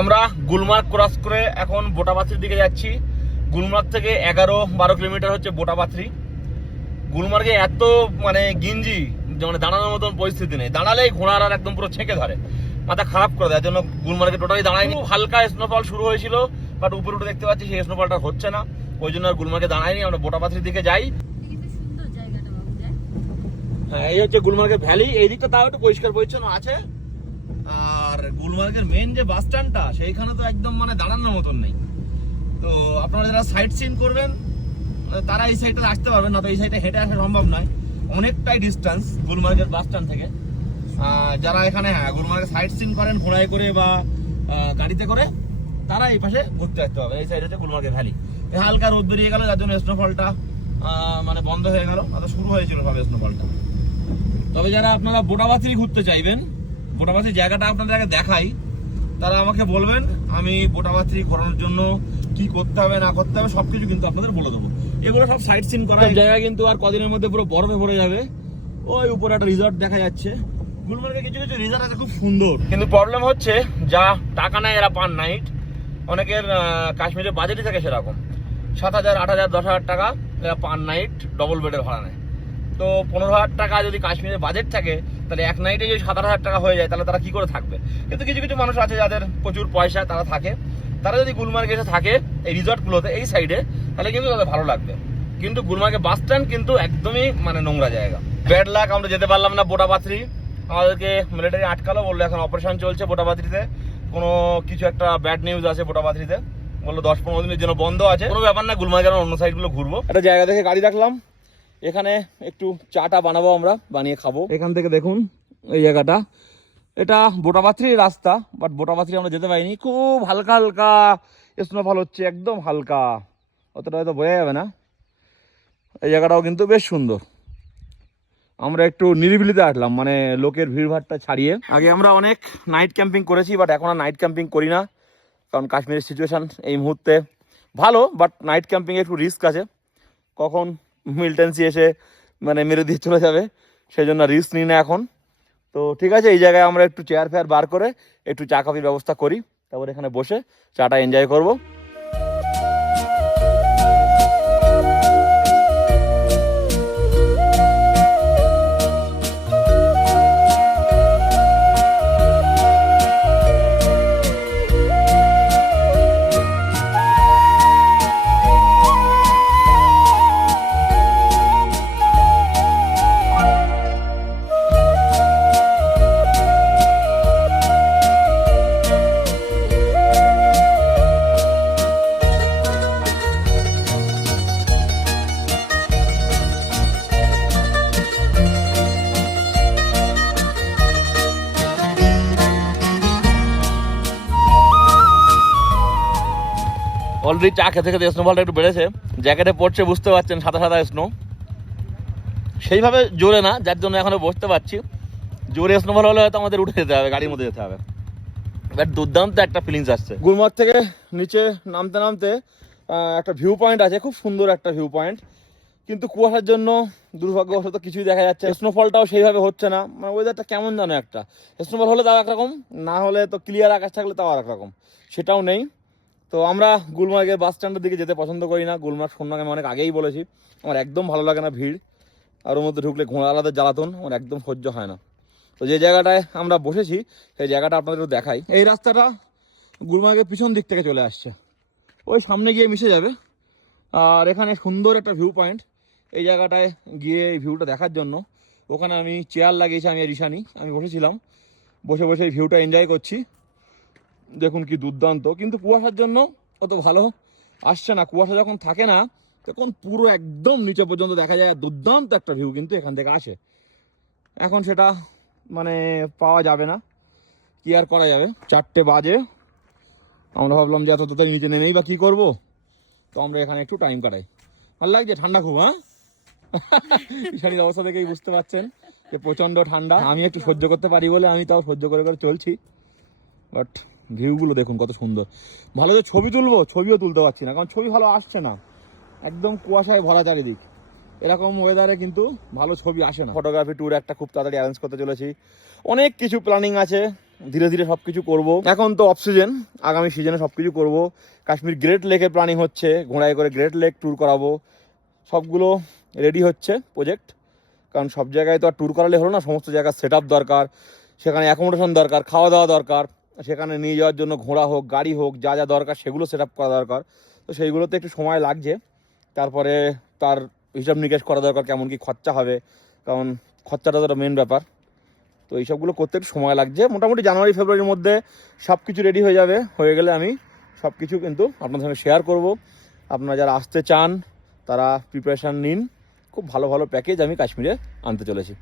আমরা গুলমার্গ ক্রস করে এখন বোটাবাথরির দিকে যাচ্ছি। গুলমার্গ থেকে এগারো বারো কিলোমিটার হচ্ছে বোটাবাথরি গুলমার্গে এত মানে গিঞ্জি মানে দাঁড়ানোর মতন পরিস্থিতি নেই। দাঁড়ালেই ঘোড়ার আর একদম পুরো ছেঁকে ধরে। মাথা খারাপ করে দেয় জন্য গুলমার্গে টোটালি দাঁড়ায়নি। হালকা স্নোফল শুরু হয়েছিল বাট উপরে উঠে দেখতে পাচ্ছি সেই স্নোফলটা হচ্ছে না। ওই জন্য আর গুলমার্গে দাঁড়ায়নি আমরা বোটাবাথরির দিকে যাই। হ্যাঁ এই হচ্ছে গুলমার্গের ভ্যালি এই দিকটা তাও একটু পরিষ্কার পরিচ্ছন্ন আছে। গুলমার্গের মেন যে বাস স্ট্যান্ডটা সেইখানে তো একদম মানে দাঁড়ানোর মতন নেই। তো আপনারা যারা সাইট সিন করবেন তারা এই সাইডে আসতে পারবেন না, তো এই সাইডে হেঁটে আসা সম্ভব নয়। অনেকটাই ডিস্টেন্স গুলমার্গের বাস স্ট্যান্ড থেকে। যারা এখানে হ্যাঁ গুলমার্গে সাইট সিন করেন, ঘোড়ায় করে বা গাড়িতে করে, তারা এই পাশে ঘুরতে আসতে হবে এই সাইড হচ্ছে গুলমার্গের ভ্যালি হালকা রোদ বেরিয়ে গেল, যার জন্য স্নোফলটা মানে বন্ধ হয়ে গেল। শুরু হয়েছিল সবে স্নোফলটা তবে যারা আপনারা বোটাবাথরি ঘুরতে চাইবেন বোটাবাথরি জায়গাটা আপনাদেরকে দেখাই। তারা আমাকে বলবেন আমি বোটাবাথরি ঘোরানোর জন্য কি করতে হবে না করতে হবে সবকিছু কিন্তু আপনাদের বলে দেবো। এগুলো সব সাইট সিন করা জায়গা কিন্তু আর কদিনের মধ্যে পুরো বরফে ভরে যাবে। ওই উপরে একটা রিসর্ট দেখা যাচ্ছে। গুলমার্গে কিছু কিছু রিসর্ট আছে খুব সুন্দর। কিন্তু প্রবলেম হচ্ছে যা টাকা নেয় এরা পার নাইট অনেকের কাশ্মীরে বাজেটই থাকে সেরকম। সাত হাজার আট হাজার দশ হাজার টাকা এরা পার নাইট ডবল বেডের ভাড়া নেয়। তো পনেরো হাজার টাকা যদি কাশ্মীরের বাজেট থাকে, তাহলে এক নাইটে যদি সাত হাজার টাকা হয়ে যায়, তাহলে তারা কি করে থাকবে? কিন্তু কিছু কিছু মানুষ আছে যাদের প্রচুর পয়সা তারা থাকে। তারা যদি গুলমার্গে এসে থাকে এই রিসর্টগুলোতে এই সাইডে তাহলে কিন্তু তাদের ভালো লাগবে। কিন্তু গুলমার্গে বাস স্ট্যান্ড কিন্তু একদমই মানে নোংরা জায়গা। ব্যাড লাক আমরা যেতে পারলাম না বোটাপাত্রি আমাদেরকে মিলিটারি আটকালো, বলল এখন অপারেশন চলছে বোটাপাত্রিতে কোনো কিছু একটা ব্যাড নিউজ আছে বোটাপাত্রিতে বলল দশ পনেরো দিনের জন্য বন্ধ আছে। কোনো ব্যাপার না গুলমার্গের অন্য সাইডগুলো ঘুরবো। একটা জায়গা দেখে গাড়ি রাখলাম। এখানে একটু চাটা বানাবো আমরা, বানিয়ে খাব। এখান থেকে দেখুন, এই জায়গাটা। এটা বোটাপাত্রি রাস্তা বাট বোটাপাত্রি আমরা যেতে পারিনি। খুব হালকা হালকা স্নোফল হচ্ছে, একদম হালকা। অতটা হয়তো বোঝা যাবে না। এই জায়গাটাও কিন্তু বেশ সুন্দর। আমরা একটু নিরিবিলিতে আসলাম মানে লোকের ভিড়ভাড়টা ছাড়িয়ে। আগে আমরা অনেক নাইট ক্যাম্পিং করেছি বাট এখন আর নাইট ক্যাম্পিং করি না। কারণ কাশ্মীরের সিচুয়েশান এই মুহূর্তে ভালো বাট নাইট ক্যাম্পিংয়ে একটু রিস্ক আছে। কখন মিলিটেন্সি এসে মানে মেরে দিয়ে চলে যাবে সেই জন্য রিস্ক নিই না এখন। তো ঠিক আছে, এই জায়গায় আমরা একটু চেয়ার ফেয়ার বার করে একটু চা কফির ব্যবস্থা করি, তারপর এখানে বসে চাটা এনজয় করব। অলরেডি চা খেতে খেতে স্নোফলটা একটু বেড়েছে। জ্যাকেটে পড়ছে, বুঝতে পারছেন, সাদা সাদা স্নো সেইভাবে জোরে না, যার জন্য এখনও বসতে পারছি। জোরে স্নোফল হলে হয়তো আমাদের উঠে যেতে হবে, গাড়ির মধ্যে যেতে হবে। বাট দুর্দান্ত একটা ফিলিংস আসছে। গুলমার্গ থেকে নিচে নামতে নামতে একটা ভিউ পয়েন্ট আছে, খুব সুন্দর একটা ভিউ পয়েন্ট কিন্তু কুয়াশার জন্য দুর্ভাগ্যবশত কিছুই দেখা যাচ্ছে স্নোফলটাও সেইভাবে হচ্ছে না। মানে ওয়েদারটা কেমন জানো একটা। স্নোফল হলে তাও একরকম, না হলে তো ক্লিয়ার আকাশ থাকলে তাও আর একরকম সেটাও নেই। তো আমরা গুলমার্গের বাস স্ট্যান্ডের দিকে যেতে পছন্দ করি না। গুলমার্গ সোনাকে আমি অনেক আগেই বলেছি, আমার একদম ভালো লাগে না ভিড়। আর ওর মধ্যে ঢুকলে ঘোড়া আলাদা জ্বালাতন, আমার একদম সহ্য হয় না। তো যে জায়গাটায় আমরা বসেছি, সেই জায়গাটা আপনাদের দেখাই। এই রাস্তাটা গুলমার্গের পিছন দিক থেকে চলে আসছে। ওই সামনে গিয়ে মিশে যাবে। আর এখানে সুন্দর একটা ভিউ পয়েন্ট এই জায়গাটায় গিয়ে এই ভিউটা দেখার জন্য। ওখানে আমি চেয়ার লাগিয়েছি, আমি রিশানি আমি বসেছিলাম। বসে বসে এই ভিউটা এনজয় করছি। দেখুন কি দুর্দান্ত। কিন্তু কুয়াশার জন্য অত ভালো আসছে না। কুয়াশা যখন থাকে না, তখন পুরো একদম নিচে পর্যন্ত দেখা যায়। দুর্দান্ত একটা ভিউ কিন্তু এখান থেকে আসে। এখন সেটা মানে পাওয়া যাবে না। কি আর করা যাবে? চারটে বাজে। আমরা ভাবলাম যে এত তাড়াতাড়ি নিচে নেমেই বা কী করব? তো আমরা এখানে একটু টাইম কাটাই। ভালো লাগছে? ঠান্ডা খুব হ্যাঁ? ঈশানীর অবস্থা থেকেই বুঝতে পারছেন যে প্রচণ্ড ঠান্ডা। আমি একটু সহ্য করতে পারি বলে আমি তাও সহ্য করে করে চলছি। বাট ভিউগুলো দেখুন কত সুন্দর। ভালো যে ছবি তুলবো, ছবিও তুলতে পারছি না, কারণ ছবি ভালো আসছে না। একদম কুয়াশায় ভরা চারিদিক। এরকম ওয়েদারে কিন্তু ভালো ছবি আসে না। ফটোগ্রাফি ট্যুর একটা খুব তাড়াতাড়ি অ্যারেঞ্জ করতে চলেছি। অনেক কিছু প্ল্যানিং আছে, ধীরে ধীরে সব কিছু করব। এখন তো অফ সিজন আগামী সিজনে সব কিছু করব। কাশ্মীর গ্রেট লেকের প্ল্যানিং হচ্ছে, ঘোড়ায় করে গ্রেট লেক ট্যুর করাবো। সবগুলো রেডি হচ্ছে প্রজেক্ট কারণ সব জায়গায় তো আর ট্যুর করালে হলো না, সমস্ত জায়গায় সেট দরকার, সেখানে অ্যাকোমোডেশন দরকার খাওয়া দাওয়া দরকার। সেখানে নিয়ে যাওয়ার জন্য ঘোড়া হোক, গাড়ি হোক, যা যা দরকার সেগুলো সেট করা দরকার। তো সেইগুলোতে একটু সময় লাগছে। তারপরে তার হিসাব নিকেশ করা দরকার, কেমন কি খরচা হবে, কারণ খরচাটা তো মেন ব্যাপার। তো এইসবগুলো করতে একটু সময় লাগছে। মোটামুটি জানুয়ারি, ফেব্রুয়ারির মধ্যে সব কিছু রেডি হয়ে যাবে। হয়ে গেলে আমি সব কিছু কিন্তু আপনাদের সঙ্গে শেয়ার করব। আপনারা যারা আসতে চান, তারা প্রিপারেশান নিন। খুব ভালো ভালো প্যাকেজ আমি কাশ্মীরে আনতে চলেছি।